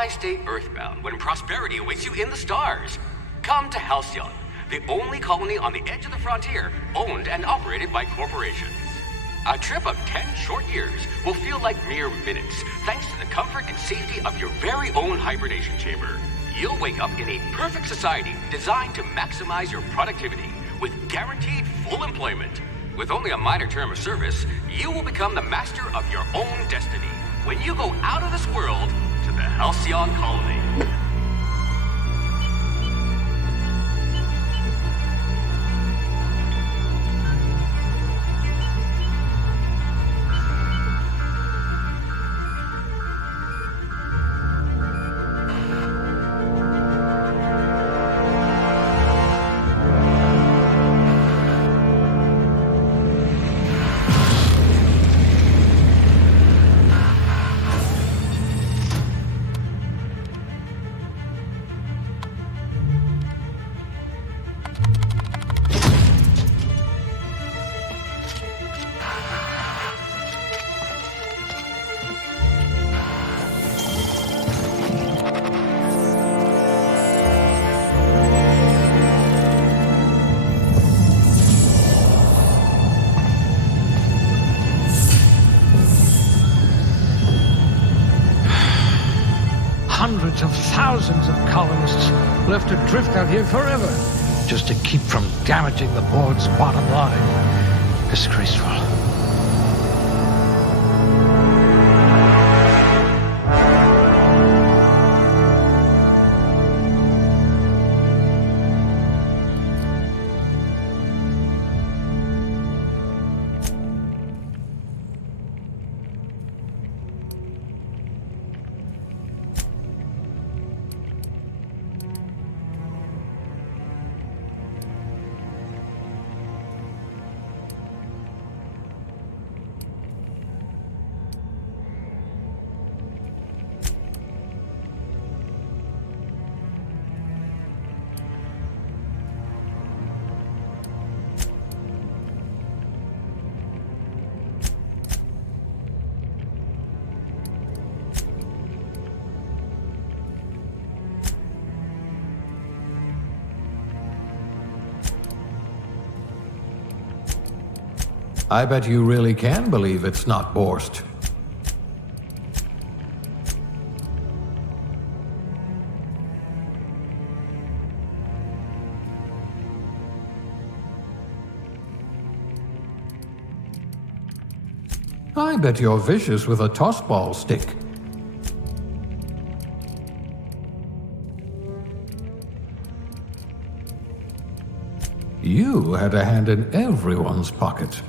Why stay earthbound when prosperity awaits you in the stars? Come to Halcyon, the only colony on the edge of the frontier, owned and operated by corporations. A trip of 10 short years will feel like mere minutes, thanks to the comfort and safety of your very own hibernation chamber. You'll wake up in a perfect society designed to maximize your productivity, with guaranteed full employment. With only a minor term of service, you will become the master of your own destiny when you go out of this world to the Halcyon colony. Hundreds of thousands of colonists left adrift out here forever, just to keep from damaging the board's bottom line. Disgraceful. I bet you really can believe it's not Borst. I bet you're vicious with a tossball stick. You had a hand in everyone's pocket.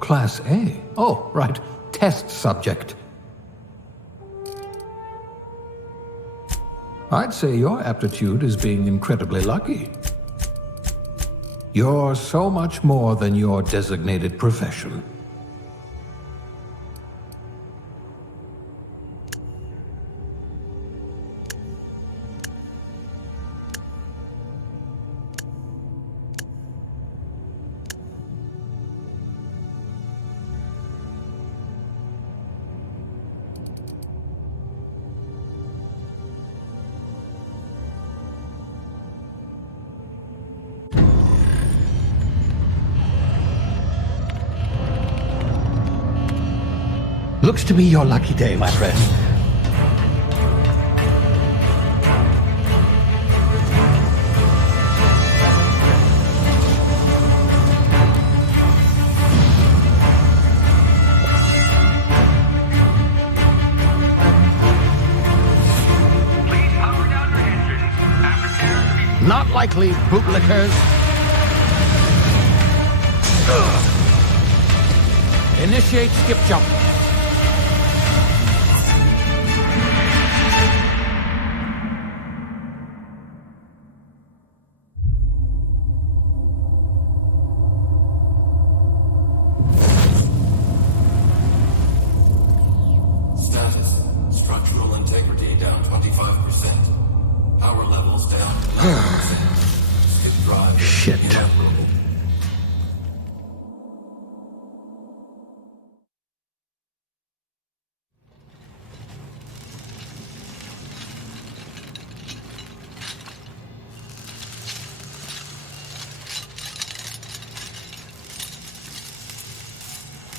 Class A? Oh, right. Test subject. I'd say your aptitude is being incredibly lucky. You're so much more than your designated profession. Looks to be your lucky day, my friend. Please power down your engines and prepare to be... Not likely, bootlickers. Initiate skip jump. Shit.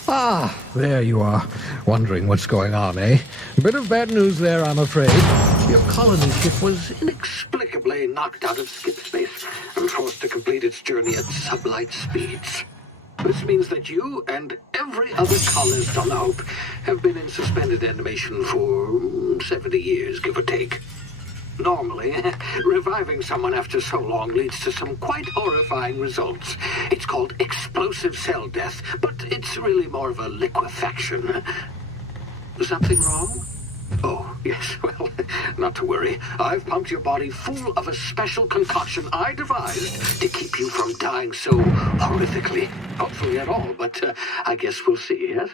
Ah, there you are. Wondering what's going on, eh? Bit of bad news there, I'm afraid. Your colony ship was inexplicably knocked out of skip space and forced to complete its journey at sublight speeds. This means that you and every other colonist on the Hope have been in suspended animation for 70 years, give or take. Normally, reviving someone after so long leads to some quite horrifying results. It's called explosive cell death, but it's really more of a liquefaction. Something wrong? Oh, yes, well, not to worry. I've pumped your body full of a special concoction I devised to keep you from dying so horrifically. Hopefully at all, but I guess we'll see, yes?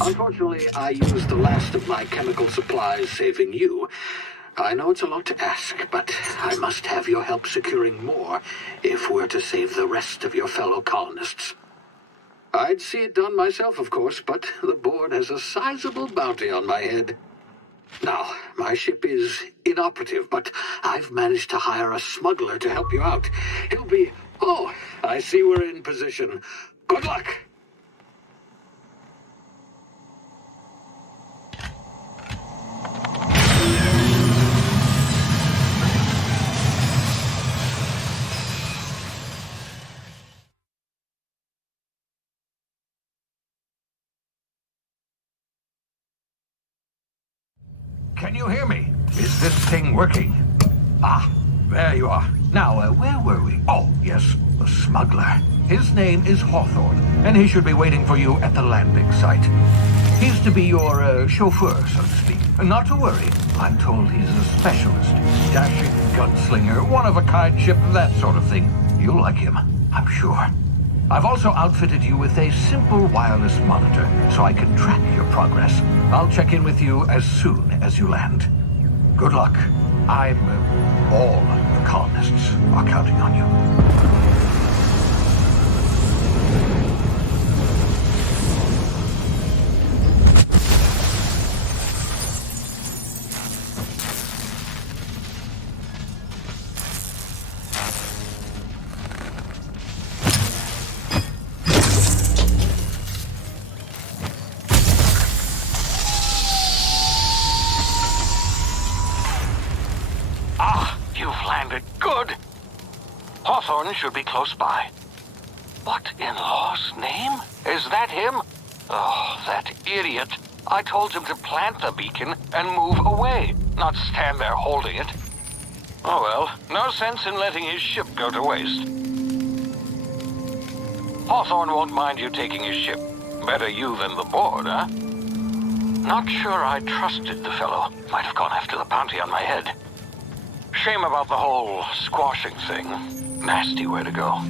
Unfortunately, I used the last of my chemical supplies saving you. I know it's a lot to ask, but I must have your help securing more if we're to save the rest of your fellow colonists. I'd see it done myself, of course, but the board has a sizable bounty on my head. Now, my ship is inoperative, but I've managed to hire a smuggler to help you out. He'll be... Oh, I see we're in position. Good luck! Can you hear me? Is this thing working? Ah, there you are. Now, where were we? Oh, yes, the smuggler. His name is Hawthorne, and he should be waiting for you at the landing site. He's to be your chauffeur, so to speak. Not to worry. I'm told he's a specialist. Dashing gunslinger, one-of-a-kind ship, that sort of thing. You'll like him, I'm sure. I've also outfitted you with a simple wireless monitor, so I can track your progress. I'll check in with you as soon as you land. Good luck. All the colonists are counting on you. Hawthorne should be close by. What in law's name? Is that him? Oh, that idiot. I told him to plant the beacon and move away, not stand there holding it. Oh well, no sense in letting his ship go to waste. Hawthorne won't mind you taking his ship. Better you than the board, huh? Not sure I trusted the fellow. Might have gone after the bounty on my head. Shame about the whole squashing thing. Nasty way to go.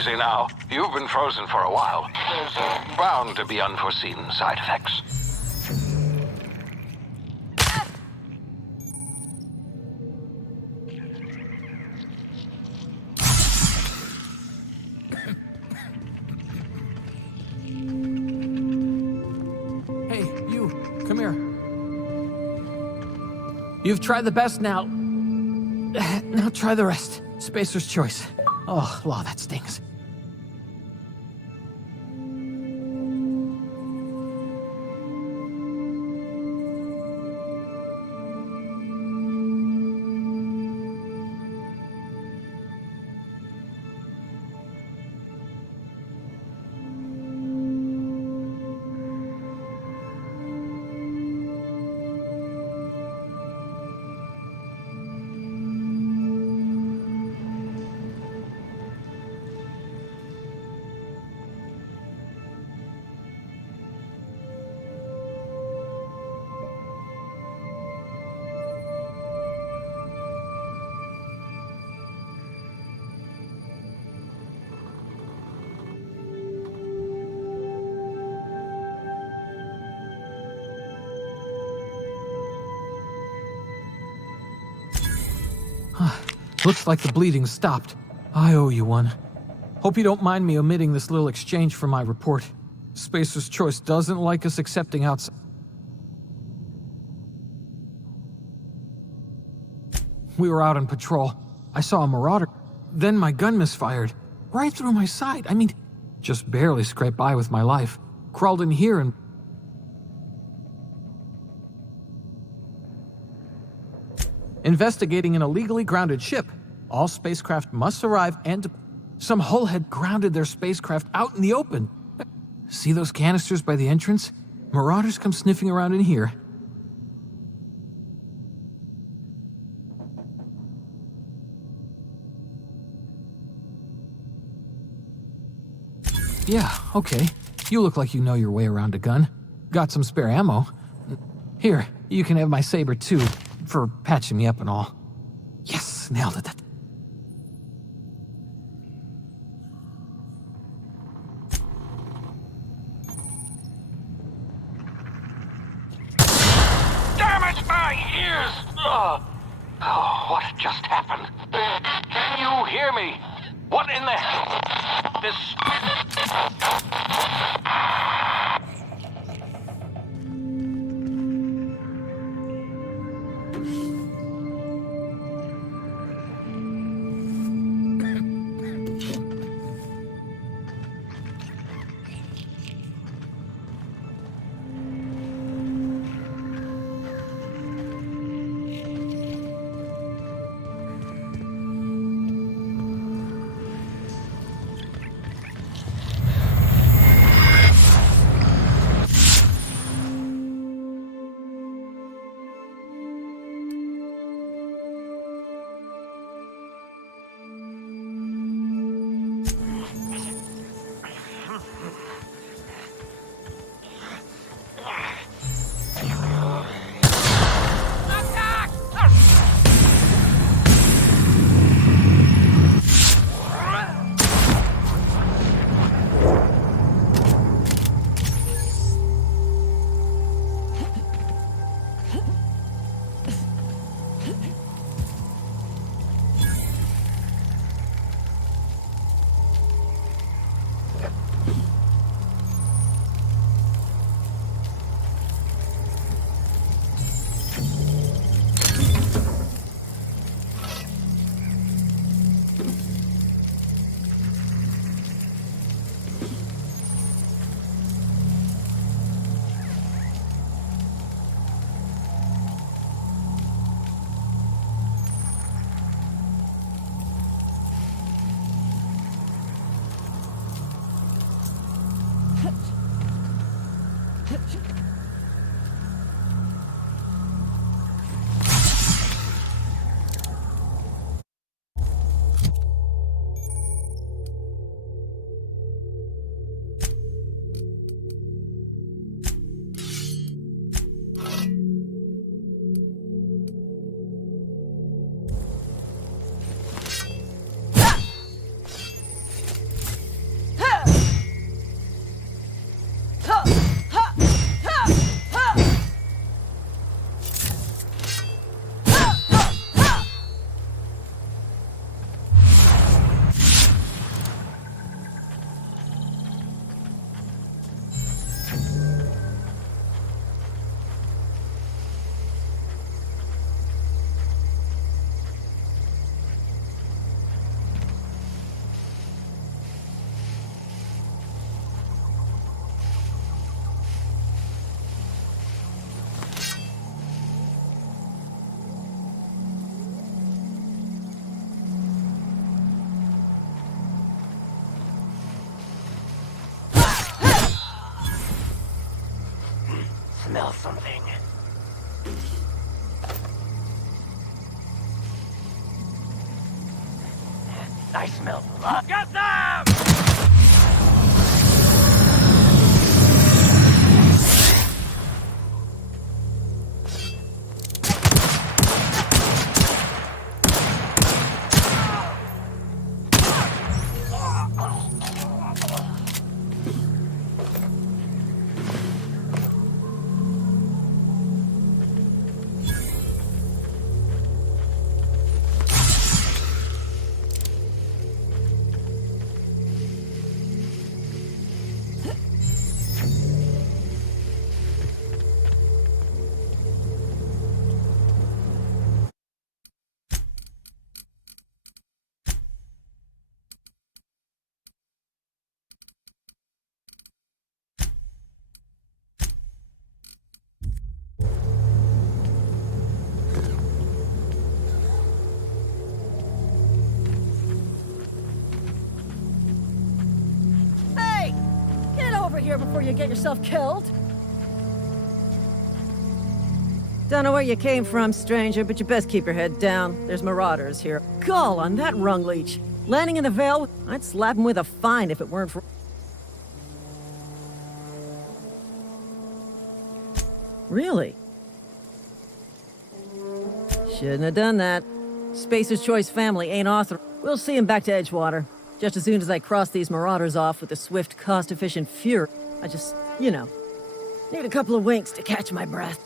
Easy now. You've been frozen for a while. There's bound to be unforeseen side effects. You've tried the best now. Now try the rest. Spacer's choice. Oh, law, that stings. Looks like the bleeding stopped. I owe you one. Hope you don't mind me omitting this little exchange from my report. Spacer's Choice doesn't like us accepting outside. We were out on patrol. I saw a marauder. Then my gun misfired. Right through my side. I mean, just barely scraped by with my life. Crawled in here and... Investigating an illegally grounded ship. All spacecraft must arrive and... Some hull had grounded their spacecraft out in the open. See those canisters by the entrance? Marauders come sniffing around in here. Yeah, okay. You look like you know your way around a gun. Got some spare ammo. Here, you can have my saber too, for patching me up and all. Yes, nailed it. Damn it, my ears! Oh, what just happened? Can you hear me? What in the hell? This... something. I smell blood. Got them! Hey! Get over here before you get yourself killed! Don't know where you came from, stranger, but you best keep your head down. There's marauders here. Gall on that rung leech. Landing in the Vale, I'd slap him with a fine if it weren't for... Really? Shouldn't have done that. Spacer's Choice family ain't author. We'll see him back to Edgewater. Just as soon as I cross these marauders off with a swift, cost-efficient fury. I just, you know, need a couple of winks to catch my breath.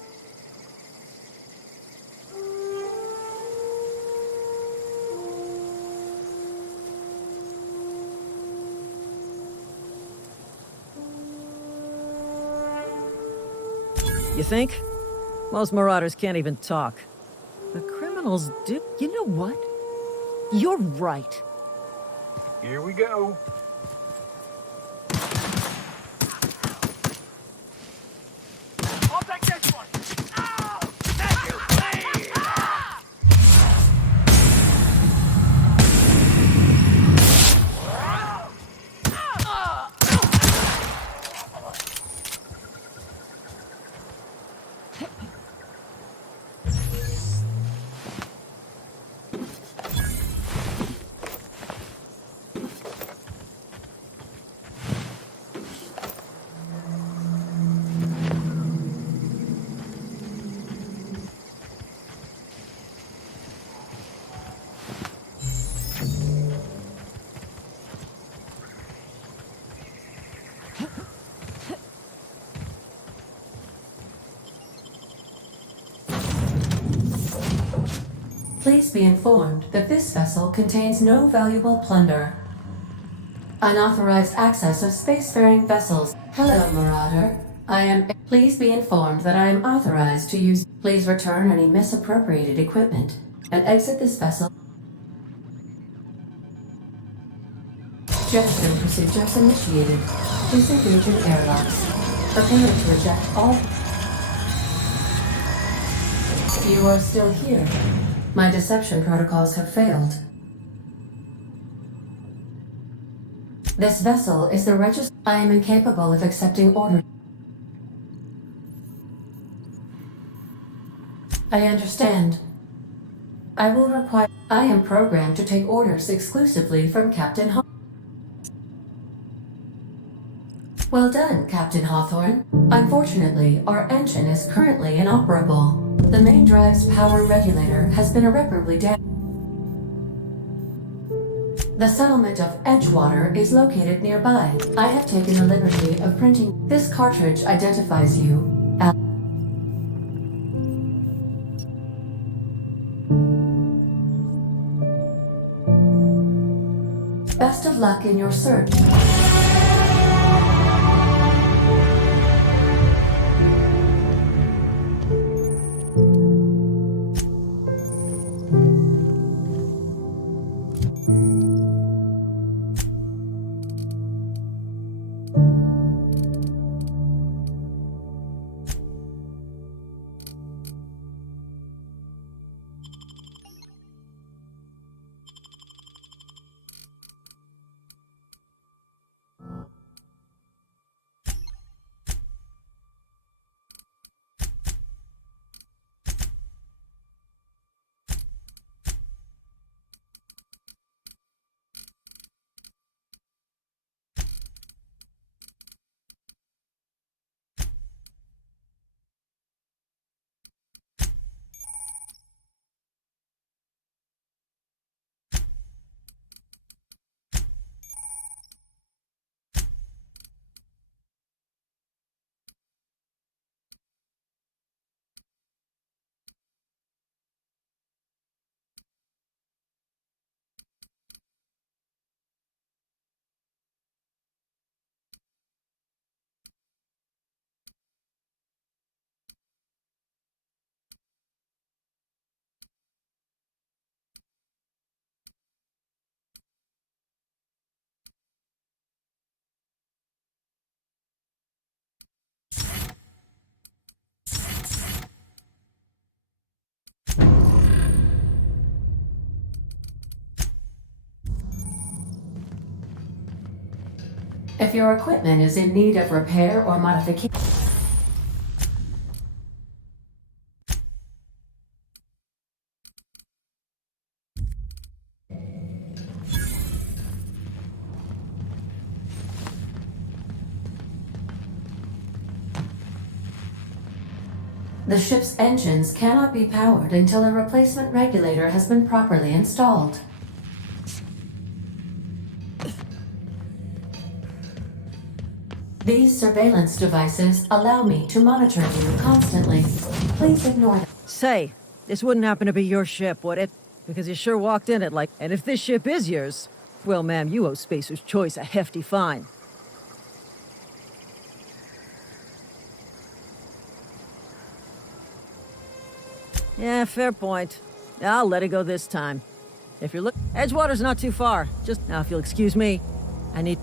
You think? Most marauders can't even talk. The criminals do. You know what? You're right. Here we go. I'll take this one! Ow! Thank you, please! Please be informed that this vessel contains no valuable plunder. Unauthorized access of spacefaring vessels. Hello, Marauder. Please be informed that I am authorized to use... Please return any misappropriated equipment and exit this vessel. Jettison procedures initiated. Please engage in airlocks. Prepare to reject all... You are still here. My deception protocols have failed. This vessel is the register. I am incapable of accepting orders. I understand. I will require... I am programmed to take orders exclusively from Captain Hawthorne. Well done, Captain Hawthorne. Unfortunately, our engine is currently inoperable. The main drive's power regulator has been irreparably damaged. The settlement of Edgewater is located nearby. I have taken the liberty of printing. This cartridge identifies you. Best of luck in your search. If your equipment is in need of repair or modification, the ship's engines cannot be powered until a replacement regulator has been properly installed. These surveillance devices allow me to monitor you constantly. Please ignore them. Say, this wouldn't happen to be your ship, would it? Because you sure walked in it like... And if this ship is yours, well, ma'am, you owe Spacer's Choice a hefty fine. Yeah, fair point. I'll let it go this time. If you're Edgewater's not too far. Just now, if you'll excuse me, I need...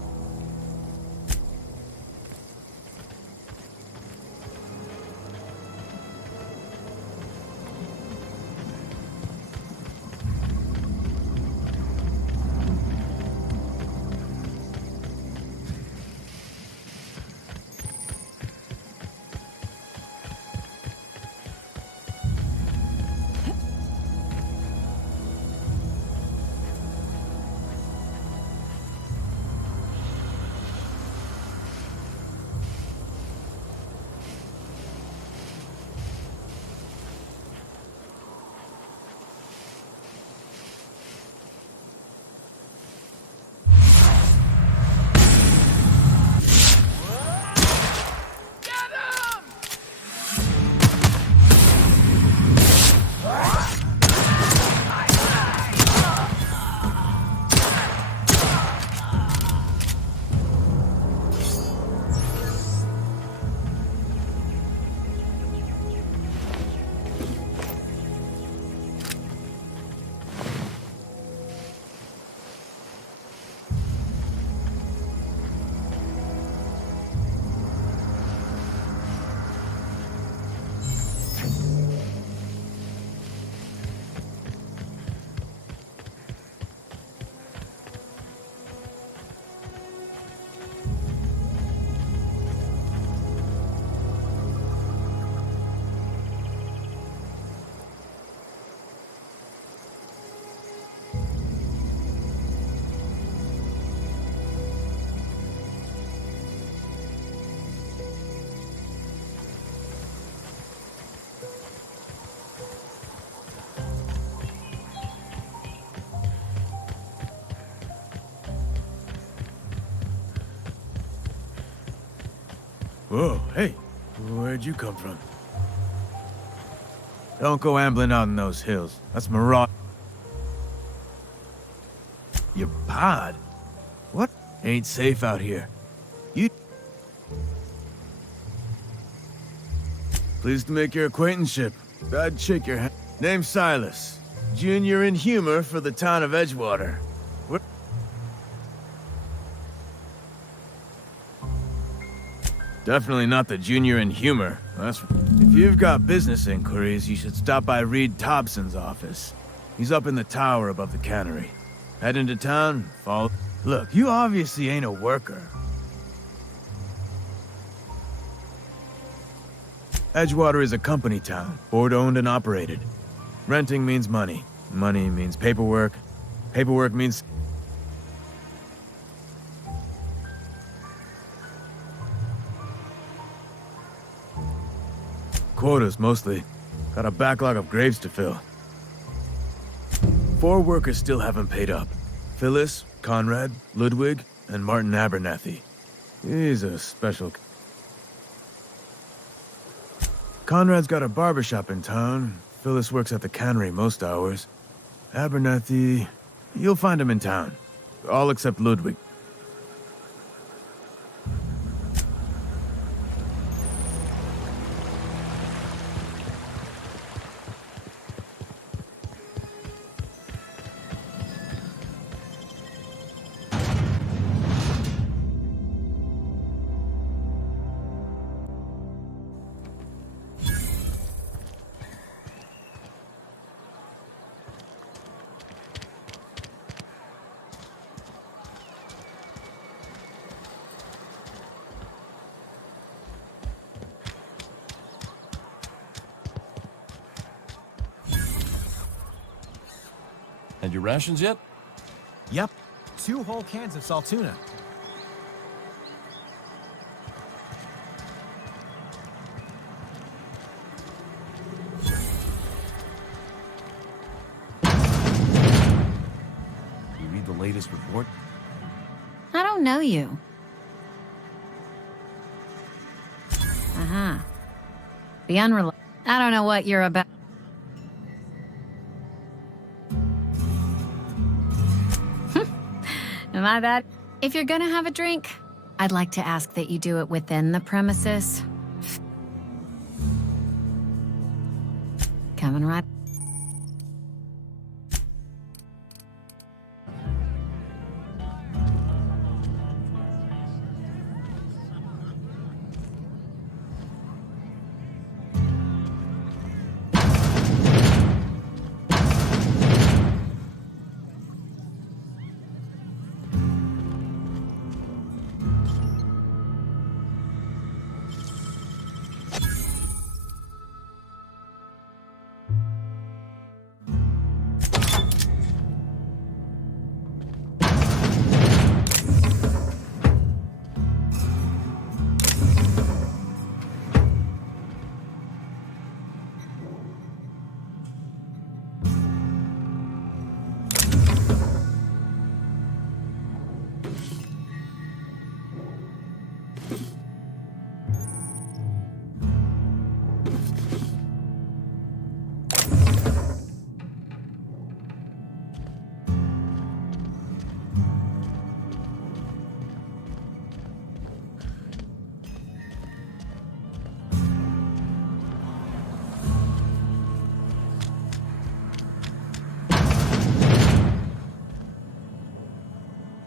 Whoa, hey, where'd you come from? Don't go ambling out in those hills. That's Marauder. Your pod? What? Ain't safe out here. You... Pleased to make your acquaintanceship. I'd shake your hand. Name's Silas. Junior in humor for the town of Edgewater. Definitely not the junior in humor. If you've got business inquiries, you should stop by Reed Thompson's office. He's up in the tower above the cannery. Head into town, follow... Look, you obviously ain't a worker. Edgewater is a company town, board-owned and operated. Renting means money. Money means paperwork. Paperwork means... Quotas, mostly. Got a backlog of graves to fill. 4 workers still haven't paid up. Phyllis, Conrad, Ludwig, and Martin Abernathy. He's a special... Conrad's got a barbershop in town. Phyllis works at the cannery most hours. Abernathy... You'll find him in town. All except Ludwig. Had your rations yet? Yep. 2 whole cans of salt tuna. You read the latest report? I don't know you. Uh-huh. The unreliable. I don't know what you're about. Am I that? If you're gonna have a drink, I'd like to ask that you do it within the premises. Coming right.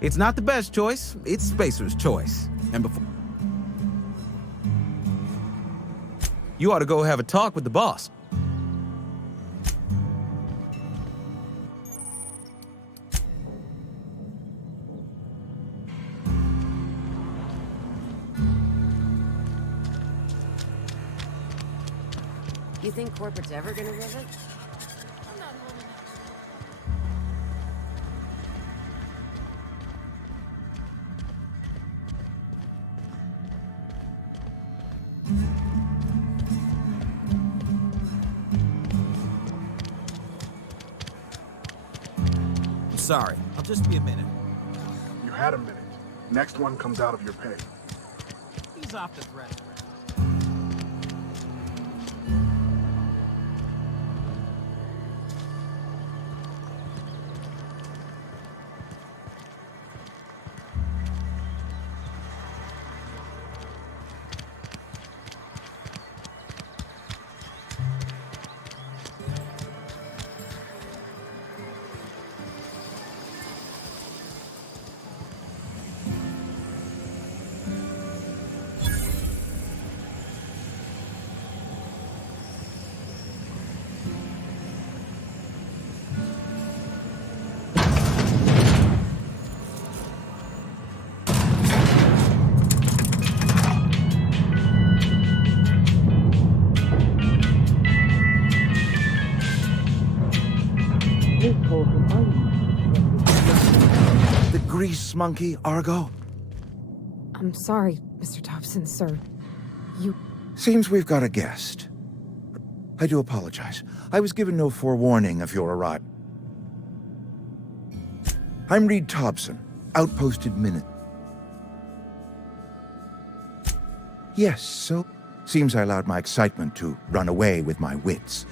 It's not the best choice, it's Spacer's choice. And before... You ought to go have a talk with the boss. You think corporate's ever gonna visit? Sorry, I'll just be a minute. You had a minute. Next one comes out of your pay. He's off the threat. The grease monkey, Argo? I'm sorry, Mr. Thompson, sir. You... Seems we've got a guest. I do apologize. I was given no forewarning of your arrival. I'm Reed Thompson, outposted minute. Yes, so... Seems I allowed my excitement to run away with my wits.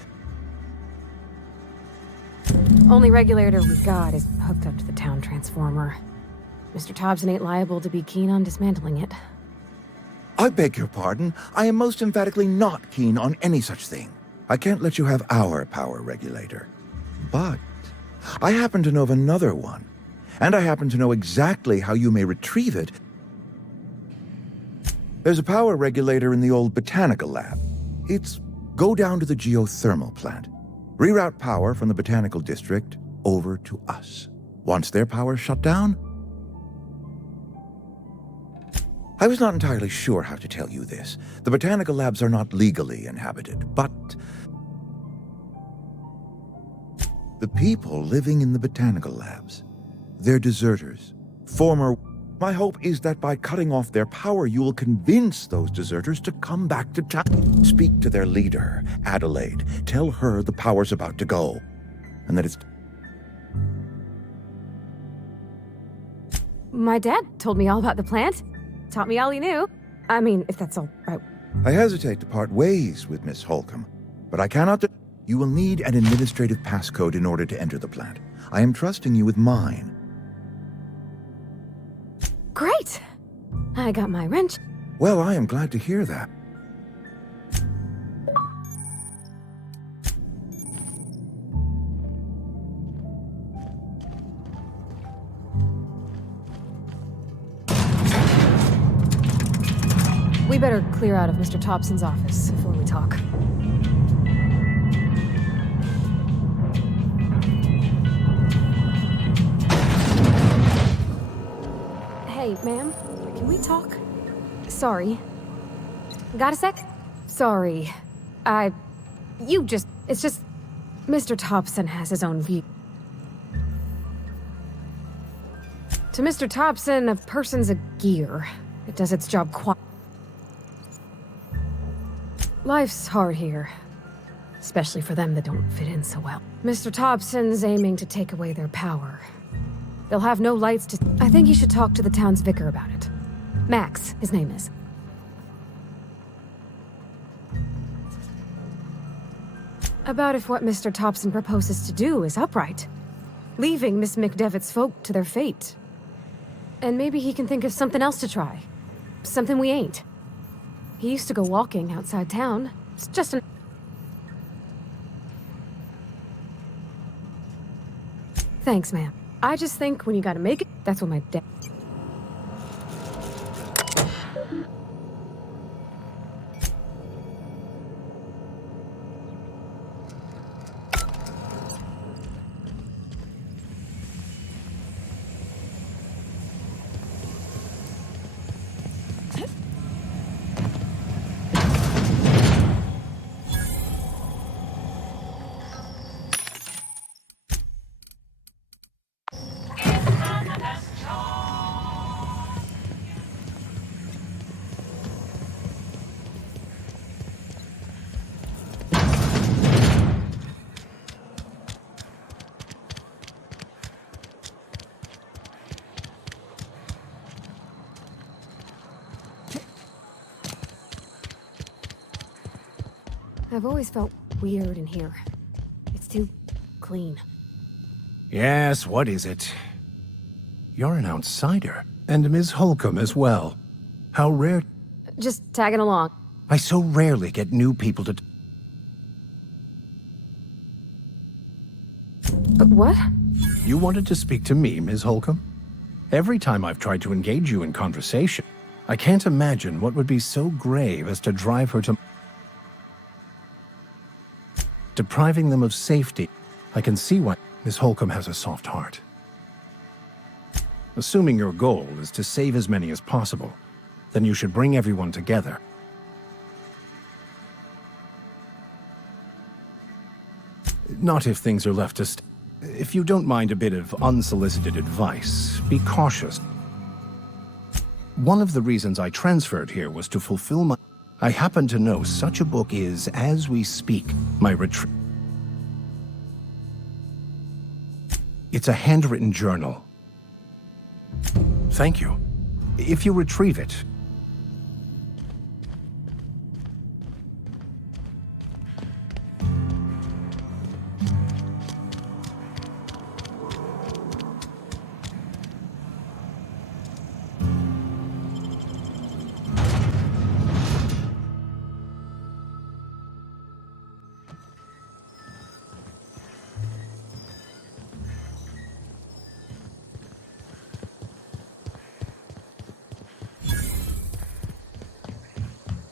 Only regulator we got is hooked up to the town transformer. Mr. Thompson ain't liable to be keen on dismantling it. I beg your pardon. I am most emphatically not keen on any such thing. I can't let you have our power regulator. But I happen to know of another one. And I happen to know exactly how you may retrieve it. There's a power regulator in the old botanical lab. It's go down to the geothermal plant. Reroute power from the botanical district over to us. Once their power shut down... I was not entirely sure how to tell you this. The botanical labs are not legally inhabited, but... The people living in the botanical labs. They're deserters. Former... My hope is that by cutting off their power, you will convince those deserters to come back to town. Speak to their leader, Adelaide. Tell her the power's about to go. And that it's... My dad told me all about the plant. Taught me all he knew. I mean, if that's all right. I hesitate to part ways with Miss Holcomb, but I cannot... You will need an administrative passcode in order to enter the plant. I am trusting you with mine. Great! I got my wrench. Well, I am glad to hear that. We better clear out of Mr. Thompson's office before we talk. Hey, ma'am, can we talk? Sorry. Got a sec? Sorry. It's just... Mr. Thompson has his own view. To Mr. Thompson, a person's a gear. It does its job Life's hard here. Especially for them that don't fit in so well. Mr. Thompson's aiming to take away their power. They'll have no lights to... I think you should talk to the town's vicar about it. Max, his name is. About if what Mr. Thompson proposes to do is upright. Leaving Miss McDevitt's folk to their fate. And maybe he can think of something else to try. Something we ain't. He used to go walking outside town. It's just an... Thanks, ma'am. I just think when you gotta make it, that's what my dad... I've always felt weird in here. It's too clean. Yes, what is it? You're an outsider. And Ms. Holcomb as well. How rare... Just tagging along. I so rarely get new people to... What? You wanted to speak to me, Ms. Holcomb? Every time I've tried to engage you in conversation, I can't imagine what would be so grave as to drive her to... Depriving them of safety. I can see why Miss Holcomb has a soft heart. Assuming your goal is to save as many as possible, then you should bring everyone together. Not if things are left to If you don't mind a bit of unsolicited advice, be cautious. One of the reasons I transferred here was to fulfill my... I happen to know such a book is, as we speak, my retreat. It's a handwritten journal. Thank you. If you retrieve it...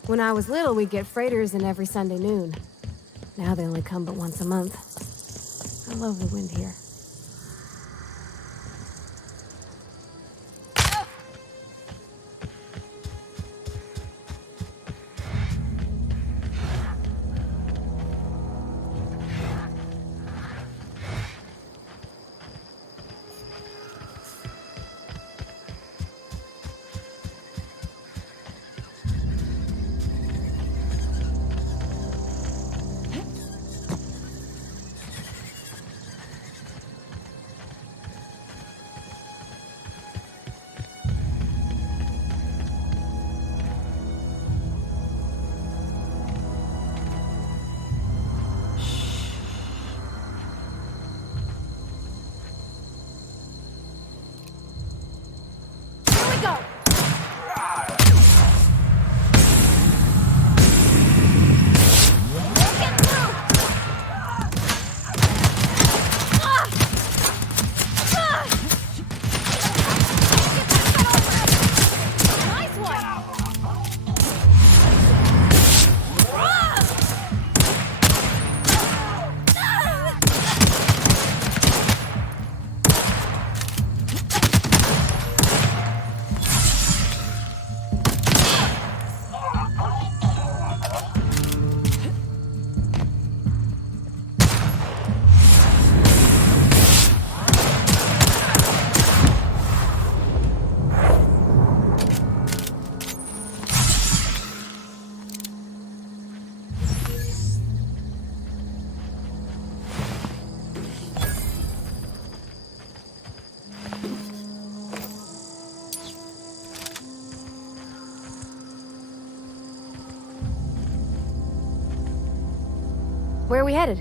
When I was little, we'd get freighters in every Sunday noon. Now they only come but once a month. I love the wind here. Where are we headed?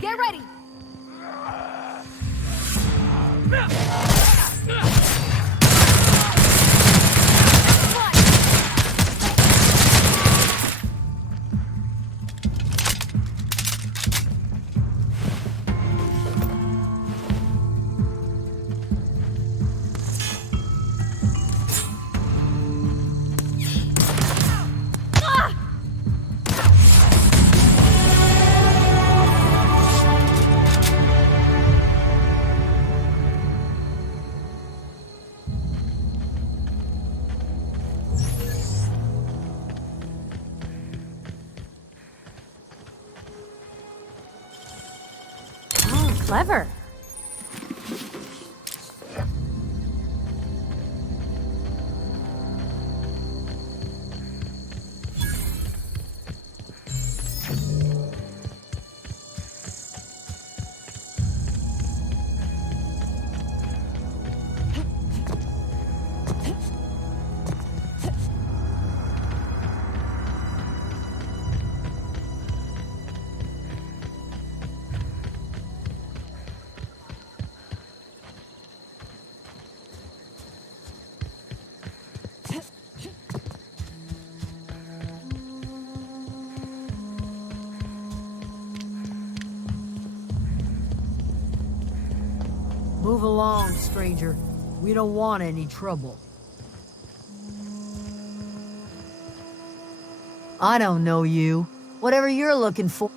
Get ready! Clever. Move along, stranger. We don't want any trouble. I don't know you. Whatever you're looking for.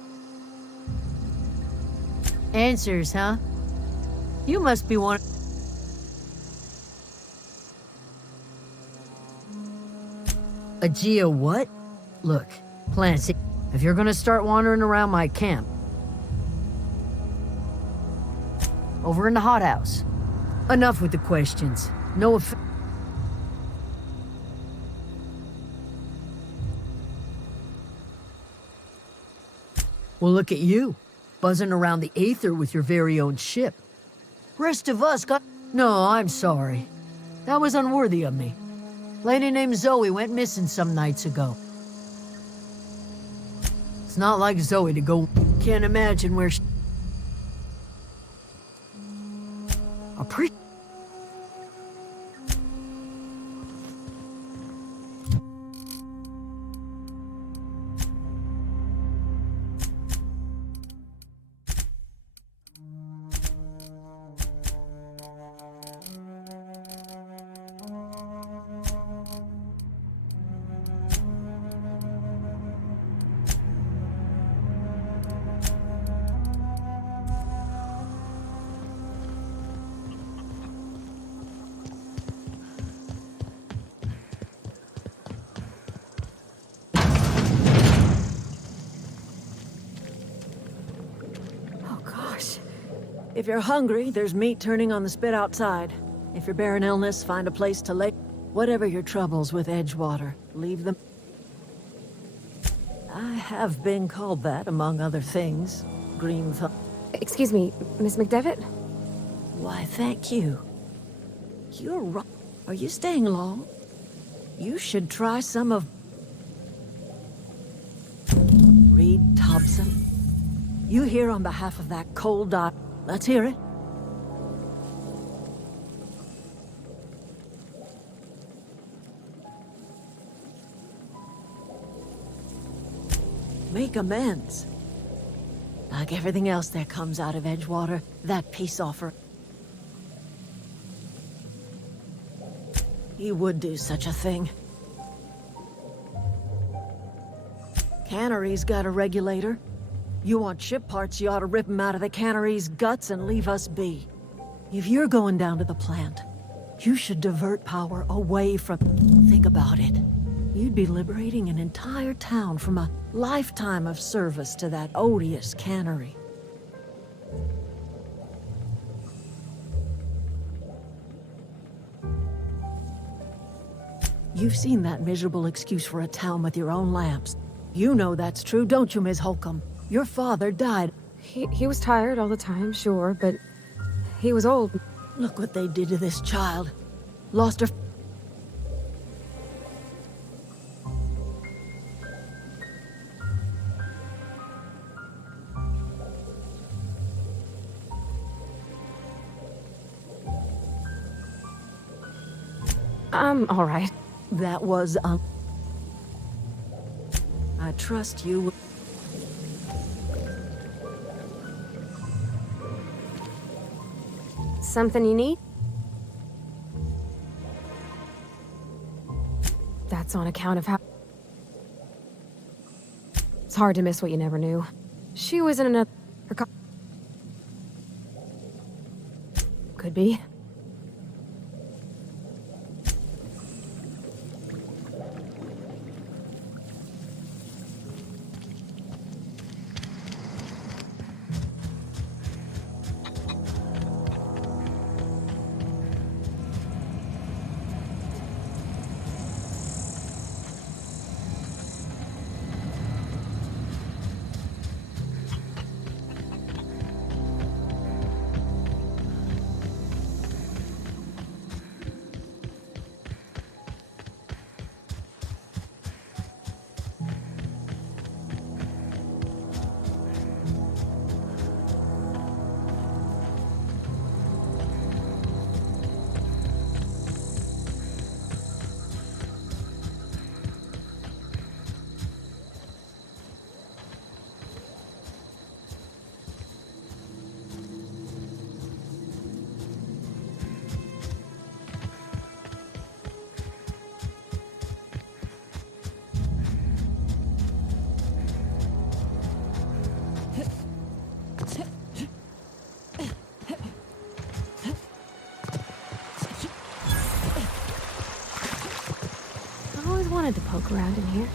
Answers, huh? You must be one. A Geo what? Look, Clancy, if you're gonna start wandering around my camp, over in the hothouse. Enough with the questions. No offense. Well, look at you, buzzing around the Aether with your very own ship. Rest of us got... No, I'm sorry. That was unworthy of me. Lady named Zoe went missing some nights ago. It's not like Zoe to go... Can't imagine where she... If you're hungry, there's meat turning on the spit outside. If you're bearing illness, find a place to lay. Whatever your troubles with Edgewater, leave them. I have been called that, among other things. Green thumb. Excuse me, Miss McDevitt? Why, thank you. You're right. Are you staying long? You should try some of... Reed Thompson. You here on behalf of that cold dot. Let's hear it. Make amends. Like everything else that comes out of Edgewater, that peace offer. He would do such a thing. Cannery's got a regulator. You want ship parts, you ought to rip 'em out of the cannery's guts and leave us be. If you're going down to the plant, you should divert power away from... Think about it. You'd be liberating an entire town from a lifetime of service to that odious cannery. You've seen that miserable excuse for a town with your own lamps. You know that's true, don't you, Ms. Holcomb? Your father died. He was tired all the time, sure, but he was old. Look what they did to this child. Lost her... I'm all right. That was, I trust you. Something you need? That's on account of how... It's hard to miss what you never knew. She was in another... Could be. To poke around in here.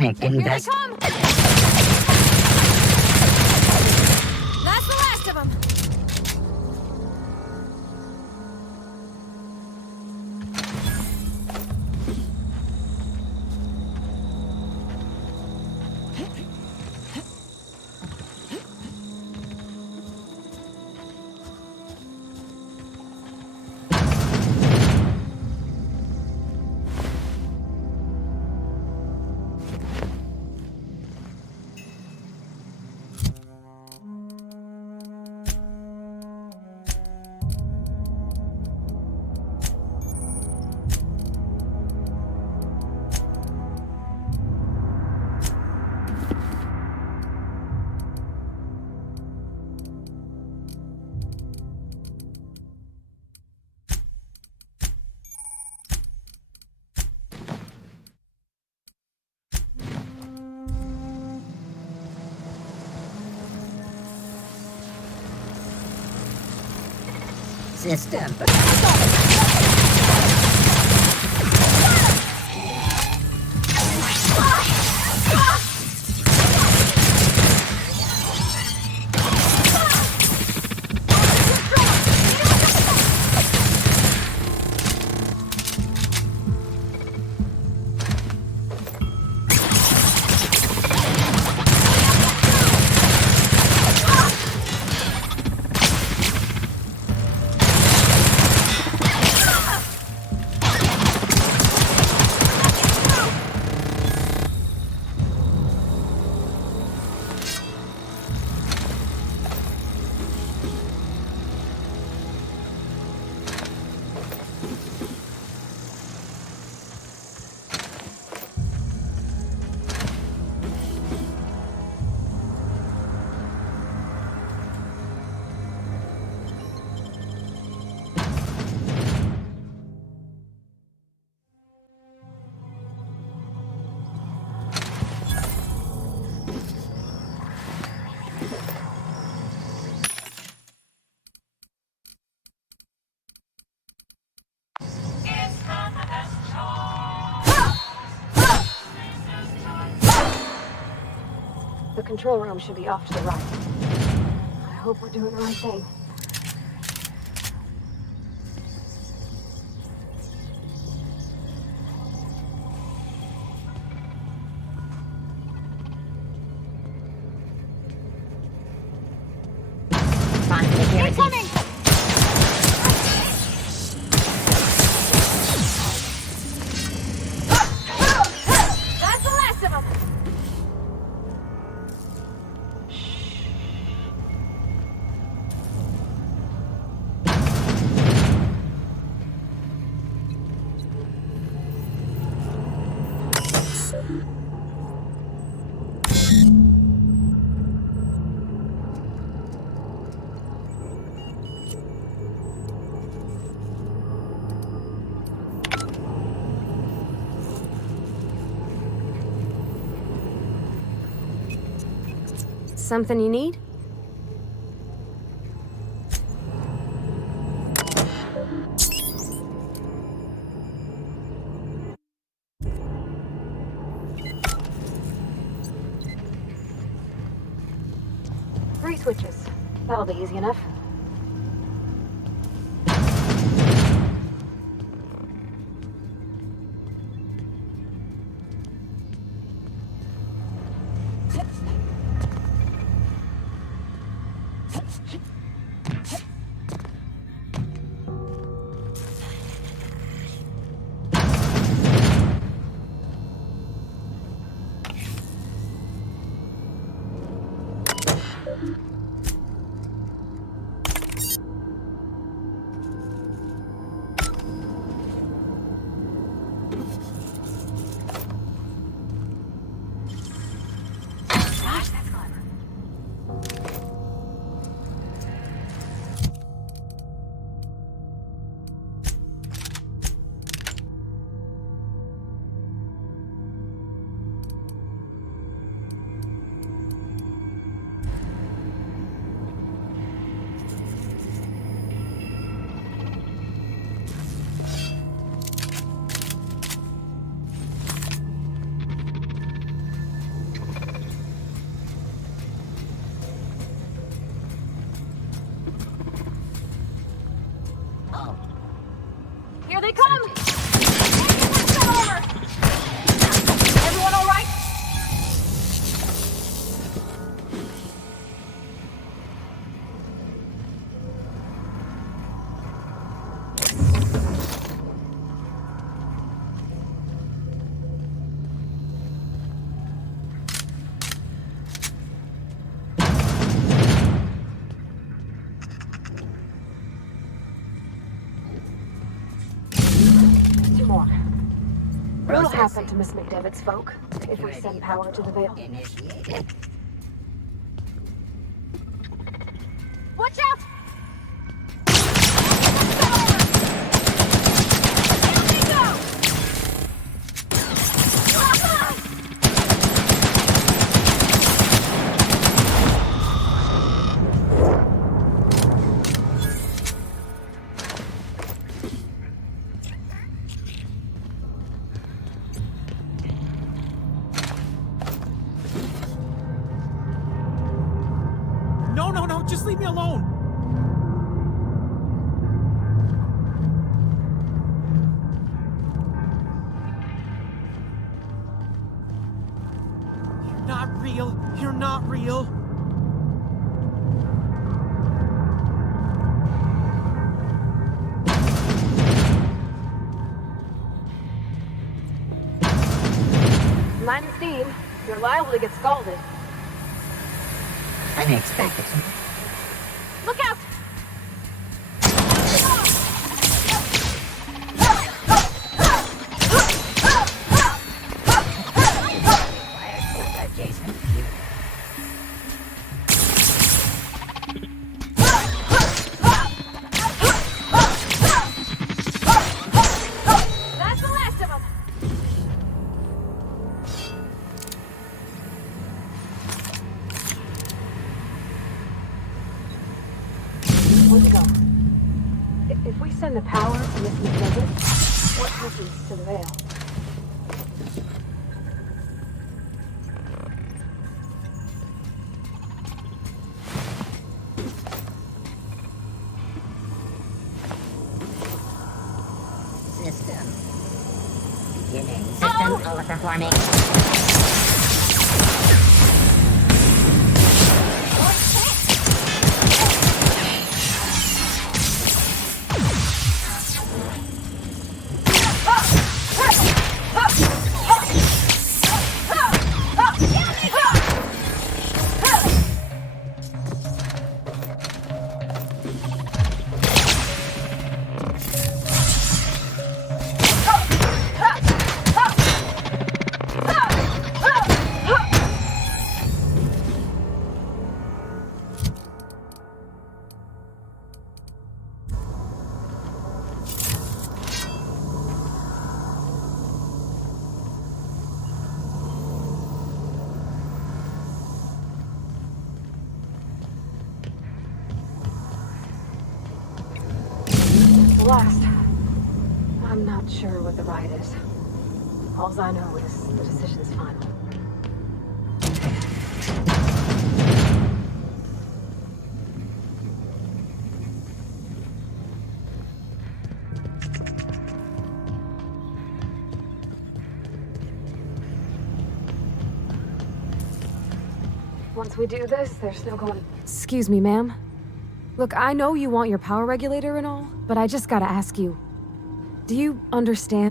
Here they come! That's the last of them! System. The control room should be off to the right. I hope we're doing the right thing. Incoming! That's the last of them! Something you need? Three switches. That'll be easy enough. Here they come! Over! Everyone all right? Two more. What'll happen to Miss McDevitt's folk if we send power to the Veil? Watch out! No, just leave me alone. You're not real. You're not real. Minus steam, you're liable to get scalded. Unexpected. Look out! That's the last of them! Where'd you go? If we send the power to Miss McDevitt, what happens to the Veil? system. Beginning system overperforming. Last. I'm not sure what the ride is. All I know is the decision's final. Once we do this, there's no going. Excuse me, ma'am. Look, I know you want your power regulator and all, but I just gotta ask you. Do you understand?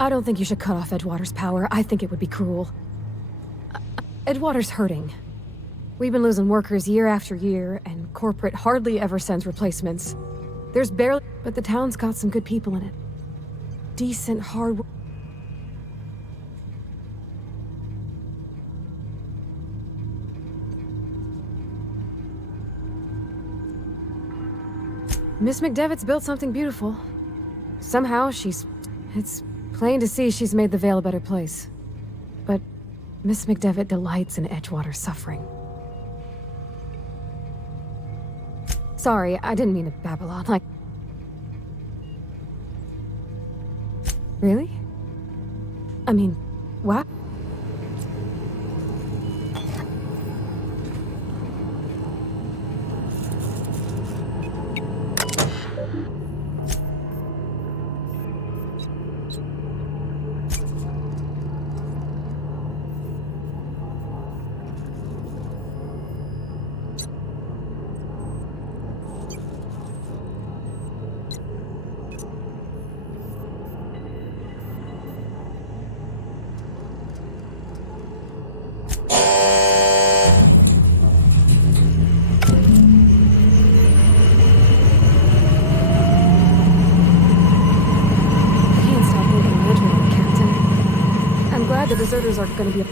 I don't think you should cut off Edgewater's power. I think it would be cruel. Edgewater's hurting. We've been losing workers year after year, and corporate hardly ever sends replacements. There's barely... But the town's got some good people in it. Decent, hard work. Miss McDevitt's built something beautiful. Somehow it's plain to see she's made the Vale a better place. But Miss McDevitt delights in Edgewater's suffering. Sorry, I didn't mean to babble on like... Really? I mean, what? The deserters are going to be...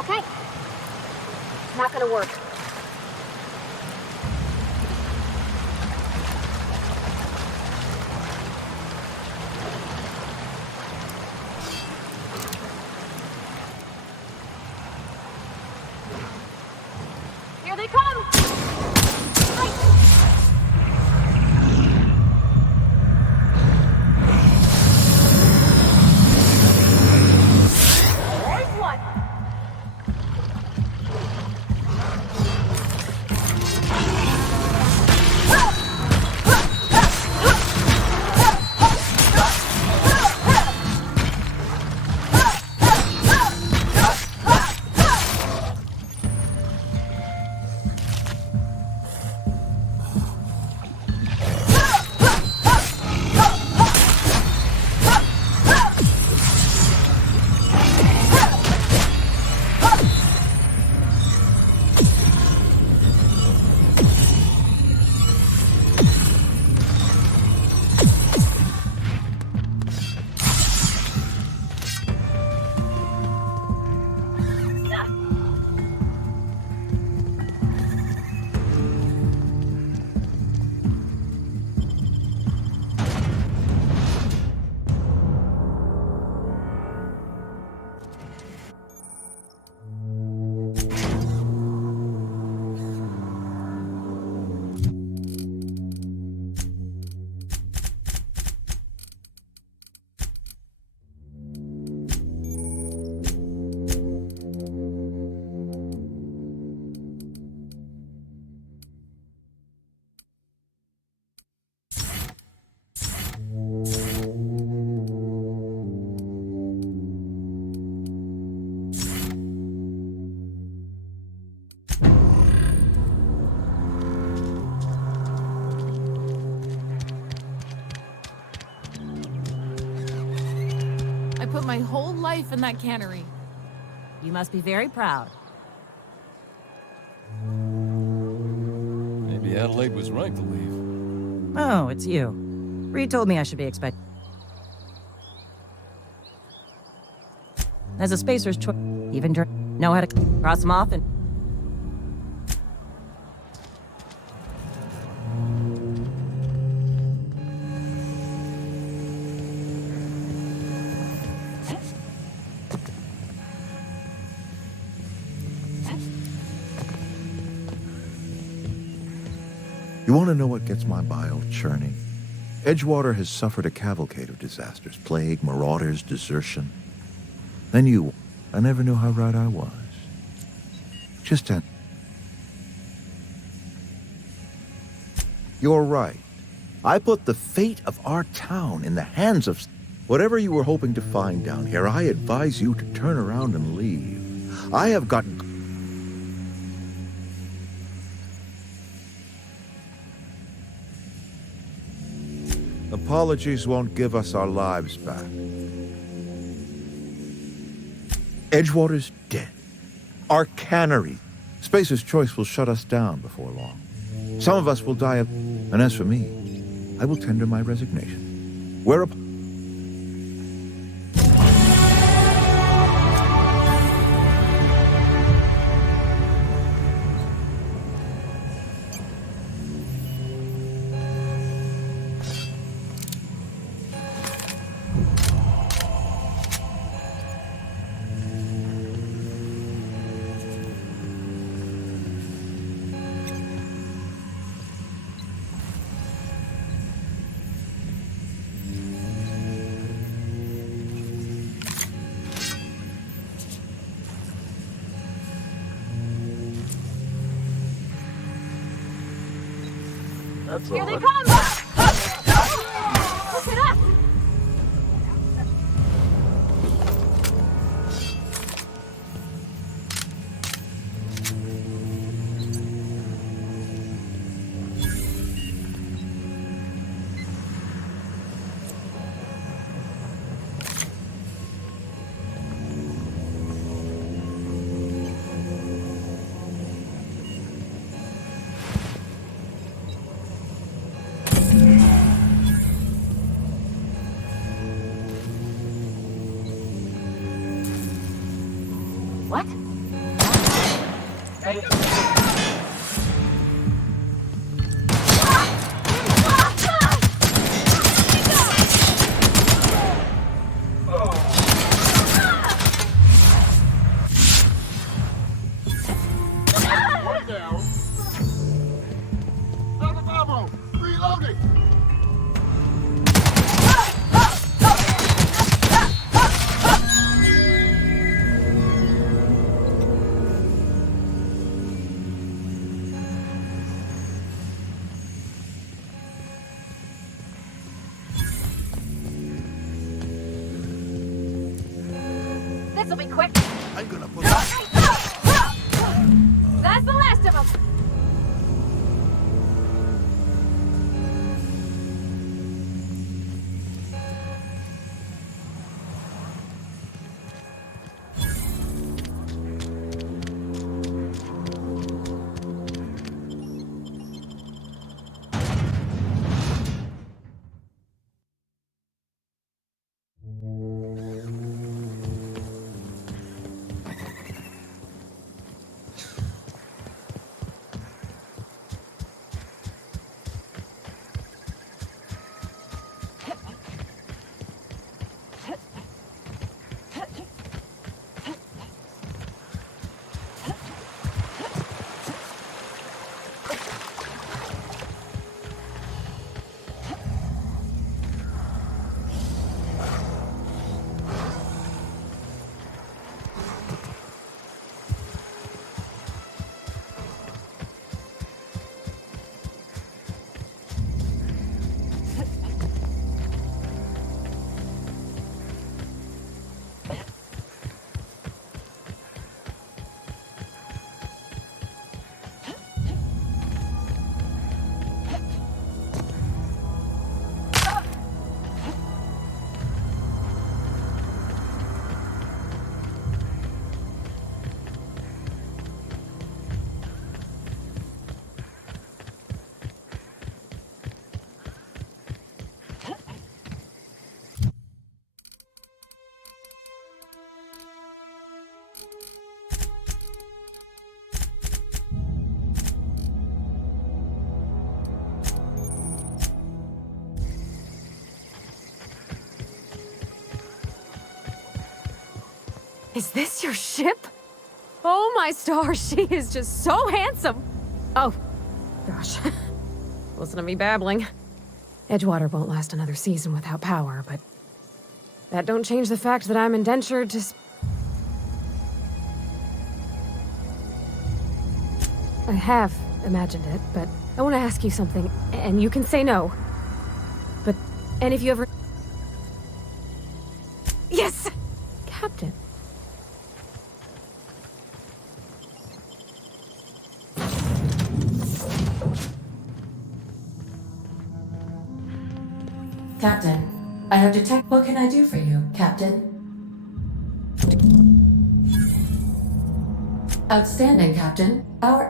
Okay. Not gonna work. Here they come! There's one! I put my whole life in that cannery. You must be very proud. Maybe Adelaide was right to leave. Oh, it's you. Reed told me I should be expecting. As a spacer's choice, even know how to cross them off and. You want to know what gets my bile churning? Edgewater has suffered a cavalcade of disasters. Plague, marauders, desertion. Then you. I never knew how right I was. You're right. I put the fate of our town in the hands of... Whatever you were hoping to find down here, I advise you to turn around and leave. I have gotten... Apologies won't give us our lives back. Edgewater's dead. Our cannery. Spacer's Choice will shut us down before long. Some of us will die of... And as for me, I will tender my resignation. Whereupon... Here they come! Look at us! This'll be quick. I'm gonna put That's the last of them. Is this your ship? Oh my stars, she is just so handsome. Oh, gosh. Listen to me babbling. Edgewater won't last another season without power, but that don't change the fact that I'm indentured to... I have imagined it, but I want to ask you something, and you can say no. And if you ever... Yes! Captain. Captain, I have detected. What can I do for you, Captain? Outstanding, Captain. Our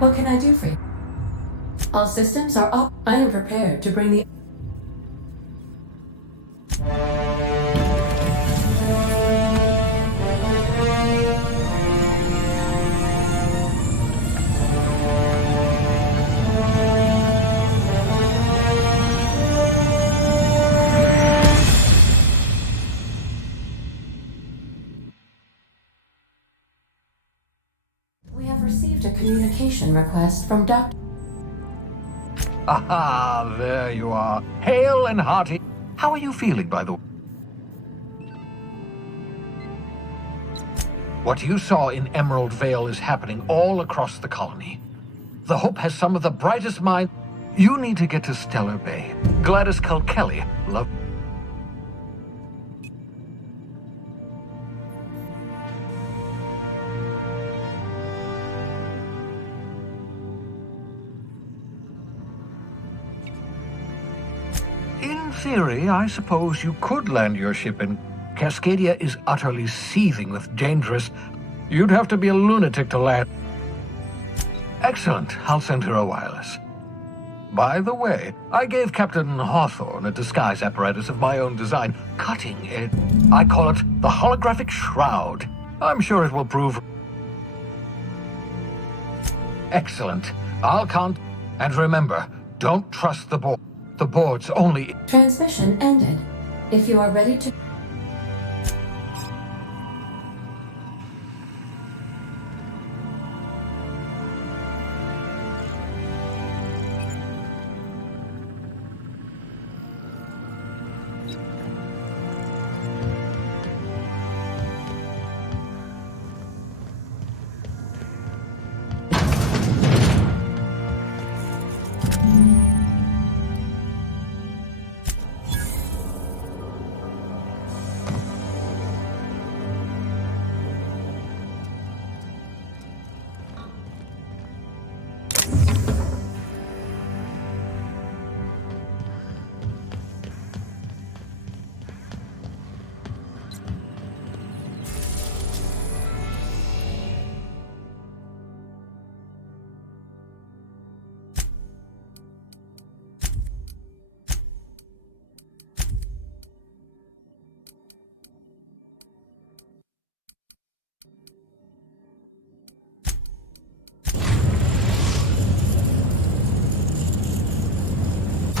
What can I do for you? All systems are up. I am prepared to bring the... We have received a communication request from Dr. Aha, there you are. Hale and hearty. How are you feeling, by the way? What you saw in Emerald Vale is happening all across the colony. The Hope has some of the brightest minds. You need to get to Stellar Bay. Gladys Kilkelly, love. In theory, I suppose you could land your ship in... Cascadia is utterly seething with dangerous... You'd have to be a lunatic to land. Excellent. I'll send her a wireless. By the way, I gave Captain Hawthorne a disguise apparatus of my own design. Cutting edge. I call it the holographic shroud. I'm sure it will prove... Excellent. I'll count... And remember, don't trust the board. The board's only... Transmission ended. If you are ready to...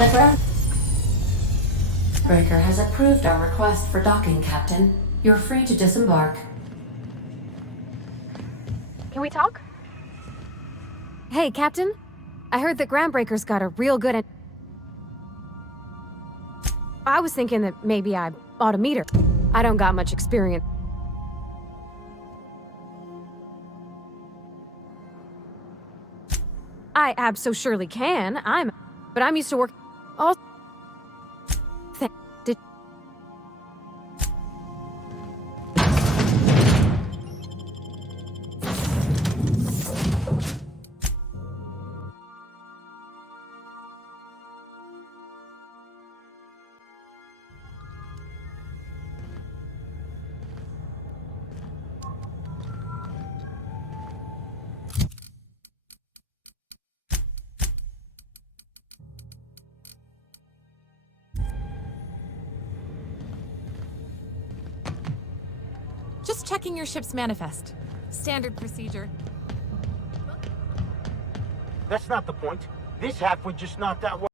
The groundbreaker has approved our request for docking, Captain. You're free to disembark. Can we talk? Hey, Captain. I heard that Groundbreaker's got a real good. I was thinking that maybe I ought to meet her. I don't got much experience. I abso-surely can. But I'm used to work. All. Did. Just checking your ship's manifest. Standard procedure. That's not the point. This half would just not that well.